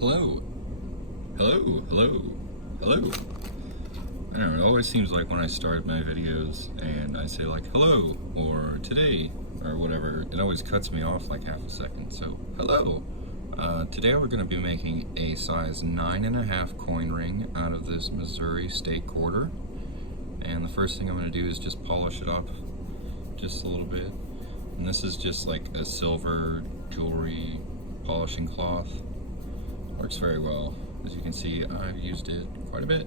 Hello. Hello, hello, hello. I don't know, it always seems like when I start my videos and I say like hello or today or whatever, it always cuts me off like half a second. So, hello. Today we're going to be making a size 9.5 coin ring out of this Missouri state quarter. And the first thing I'm going to do is just polish it up just a little bit. And this is just like a silver jewelry polishing cloth. Works very well. As you can see, I've used it quite a bit.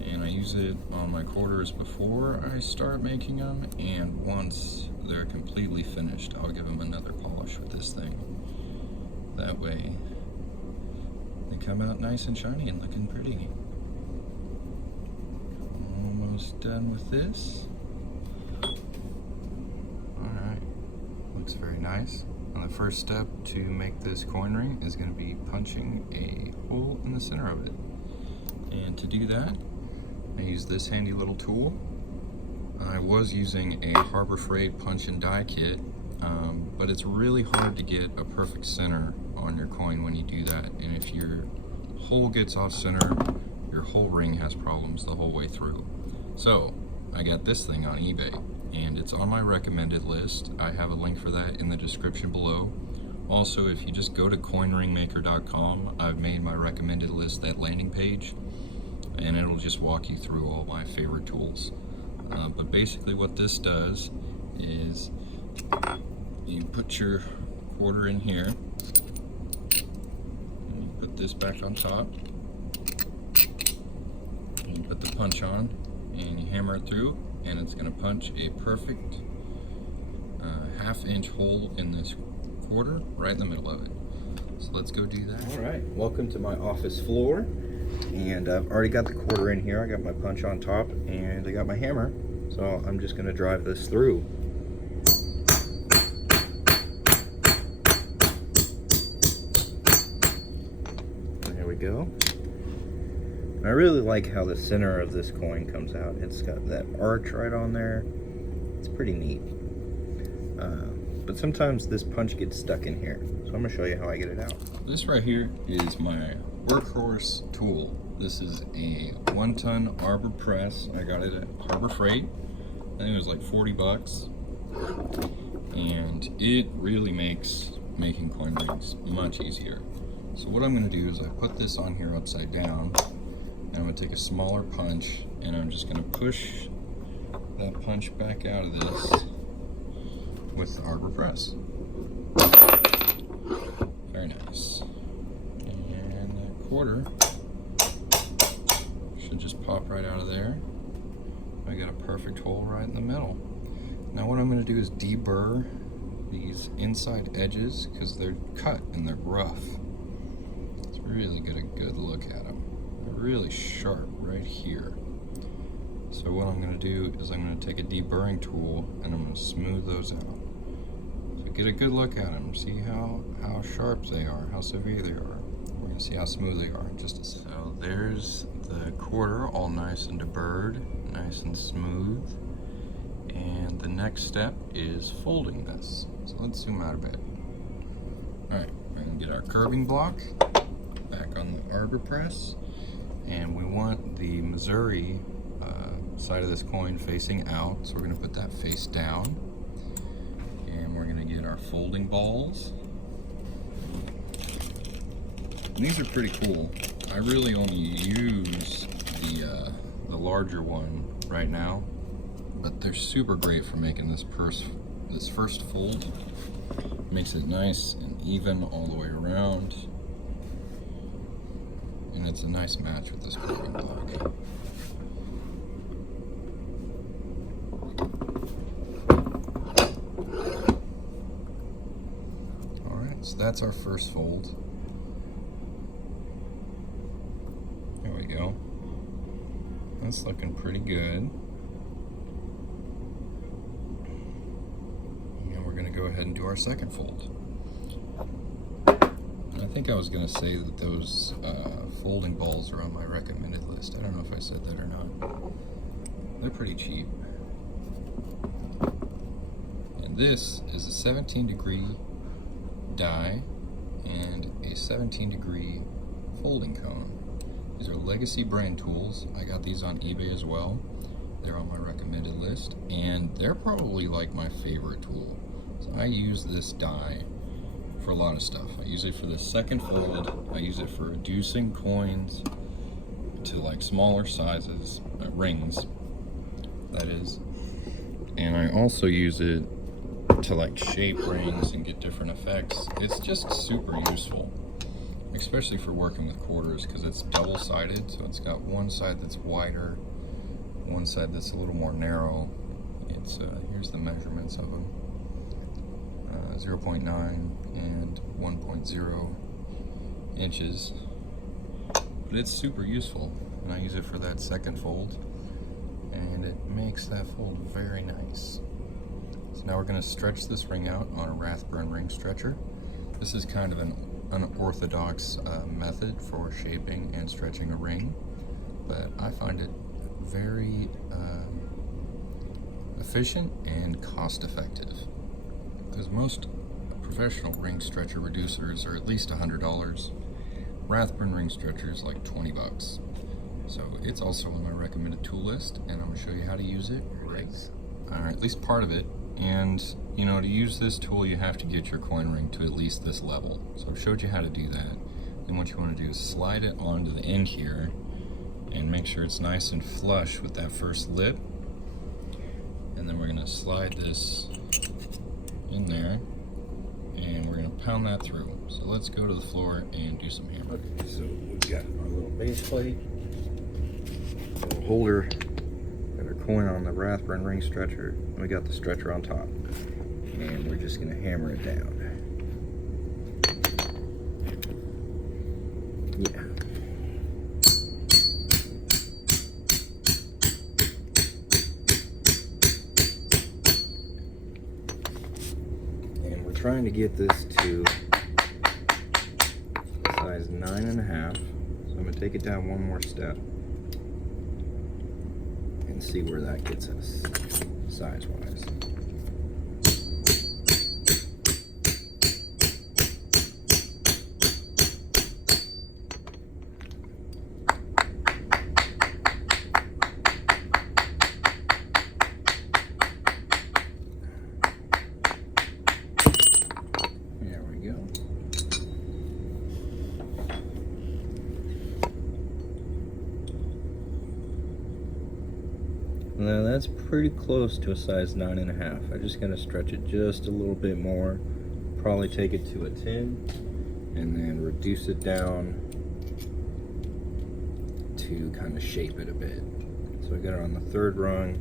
And I use it on my quarters before I start making them, and once they're completely finished, I'll give them another polish with this thing. That way, they come out nice and shiny and looking pretty. Almost done with this. Alright, looks very nice. And the first step to make this coin ring is going to be punching a hole in the center of it. And to do that, I use this handy little tool. I was using a Arbor Press punch and die kit, but it's really hard to get a perfect center on your coin when you do that. And if your hole gets off center, your whole ring has problems the whole way through. So I got this thing on eBay, and it's on my recommended list. I have a link for that in the description below. Also, if you just go to coinringmaker.com, I've made my recommended list that landing page, and it'll just walk you through all my favorite tools. But basically what this does is you put your quarter in here, and you put this back on top, and you put the punch on, and you hammer it through, and it's going to punch a perfect half-inch hole in this quarter right in the middle of it. So let's go do that. Alright, welcome to my office floor. And I've already got the quarter in here. I got my punch on top and I got my hammer, so I'm just going to drive this through. There we go. I really like how the center of this coin comes out. It's got that arch right on there. It's pretty neat. But sometimes this punch gets stuck in here, so I'm going to show you how I get it out. This right here is my workhorse tool. This is a 1-ton Arbor Press. I got it at Harbor Freight. I think it was like 40 bucks. And it really makes making coin rings much easier. So what I'm going to do is I put this on here upside down, and I'm going to take a smaller punch, and I'm just going to push that punch back out of this with the Arbor Press. Very nice. And that quarter should just pop right out of there. I got a perfect hole right in the middle. Now what I'm going to do is deburr these inside edges because they're cut and they're rough. Let's really get a good look at them. They're really sharp right here. So what I'm going to do is I'm going to take a deburring tool and I'm going to smooth those out. So get a good look at them. See how sharp they are, how severe they are. We're going to see how smooth they are in just a second. So there's the quarter all nice and deburred, nice and smooth. And the next step is folding this. So let's zoom out a bit. Alright, we're going to get our curving block back on the Arbor Press. And we want the Missouri side of this coin facing out, so we're going to put that face down. And we're going to get our folding balls. And these are pretty cool. I really only use the larger one right now, but they're super great for making this first fold. Makes it nice and even all the way around, and it's a nice match with this curving block. Alright, so that's our first fold. There we go. That's looking pretty good. And we're going to go ahead and do our second fold. I think I was going to say that those folding balls are on my recommended list. I don't know if I said that or not. They're pretty cheap. And this is a 17-degree die and a 17-degree folding cone. These are Legacy brand tools. I got these on eBay as well. They're on my recommended list, and they're probably like my favorite tool. So I use this die for a lot of stuff. I use it for the second fold. I use it for reducing coins to like smaller sizes, rings, that is. And I also use it to like shape rings and get different effects. It's just super useful, especially for working with quarters, because it's double-sided, so it's got one side that's wider, one side that's a little more narrow. It's here's the measurements of them, 0.9 and 1.0 inches. But it's super useful, and I use it for that second fold, and it makes that fold very nice. So now we're going to stretch this ring out on a Rathburn ring stretcher. This is kind of an unorthodox method for shaping and stretching a ring, but I find it very efficient and cost effective, because most professional ring stretcher reducers are at least $100. Rathburn ring stretcher is like 20 bucks. So it's also on my recommended tool list, and I'm going to show you how to use it, or at least part of it. And you know, to use this tool you have to get your coin ring to at least this level. So I've showed you how to do that. And what you want to do is slide it onto the end here and make sure it's nice and flush with that first lip. And then we're going to slide this in there, and we're going to pound that through. So let's go to the floor and do some hammering. Okay, so we've got our little base plate, little holder, got our coin on the Rathburn ring stretcher, and we got the stretcher on top. And we're just going to hammer it down. Yeah. And we're trying to get this to size 9.5. So I'm going to take it down one more step and see where that gets us size-wise. Now that's pretty close to a size 9.5. I'm just going to stretch it just a little bit more, probably take it to a 10, and then reduce it down to kind of shape it a bit. So I got it on the third rung,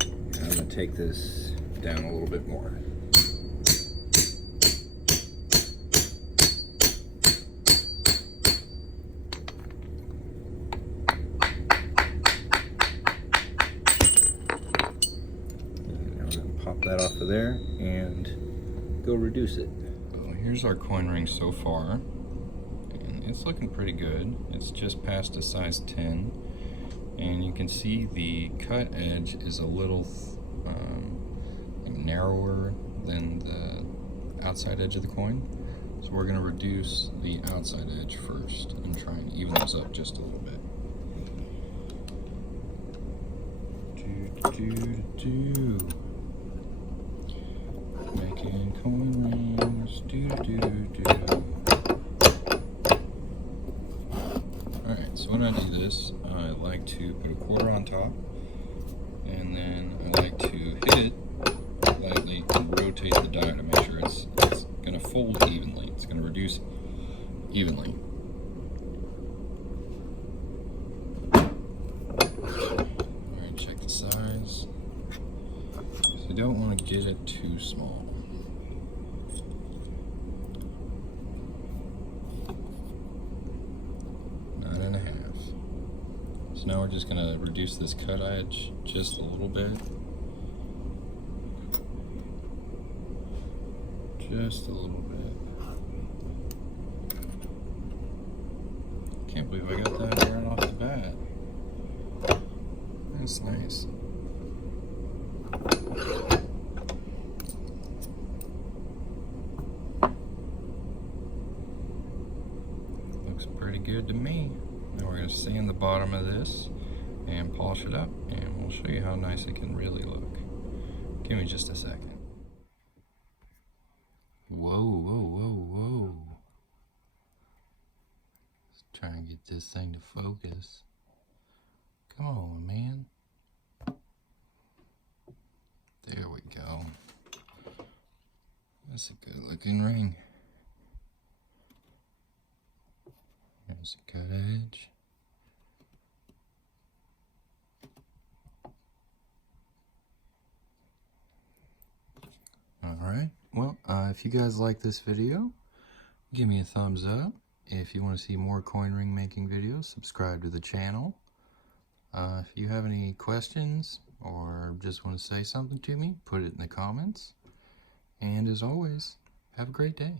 and I'm going to take this down a little bit more. Pop that off of there and go reduce it. Well, here's our coin ring so far, and it's looking pretty good. It's just past a size 10, and you can see the cut edge is a little narrower than the outside edge of the coin. So we're going to reduce the outside edge first and try and even those up just a little bit. Making coin rings, Alright, so when I do this, I like to put a quarter on top, and then I like to hit it lightly and rotate the die to make sure it's going to fold evenly. It's going to reduce evenly. Alright, check the size. So you don't want to get it too small. So now we're just going to reduce this cut edge just a little bit. Just a little bit. Can't believe I got that right off the bat. That's nice. Looks pretty good to me. Now we're going to sand the bottom of this and polish it up, and we'll show you how nice it can really look. Give me just a second. Whoa, whoa, whoa, whoa. Let's try and get this thing to focus. Come on, man. There we go. That's a good looking ring. There's a cut edge. Alright, well, if you guys like this video, give me a thumbs up. If you want to see more coin ring making videos, subscribe to the channel. If you have any questions or just want to say something to me, put it in the comments. And as always, have a great day.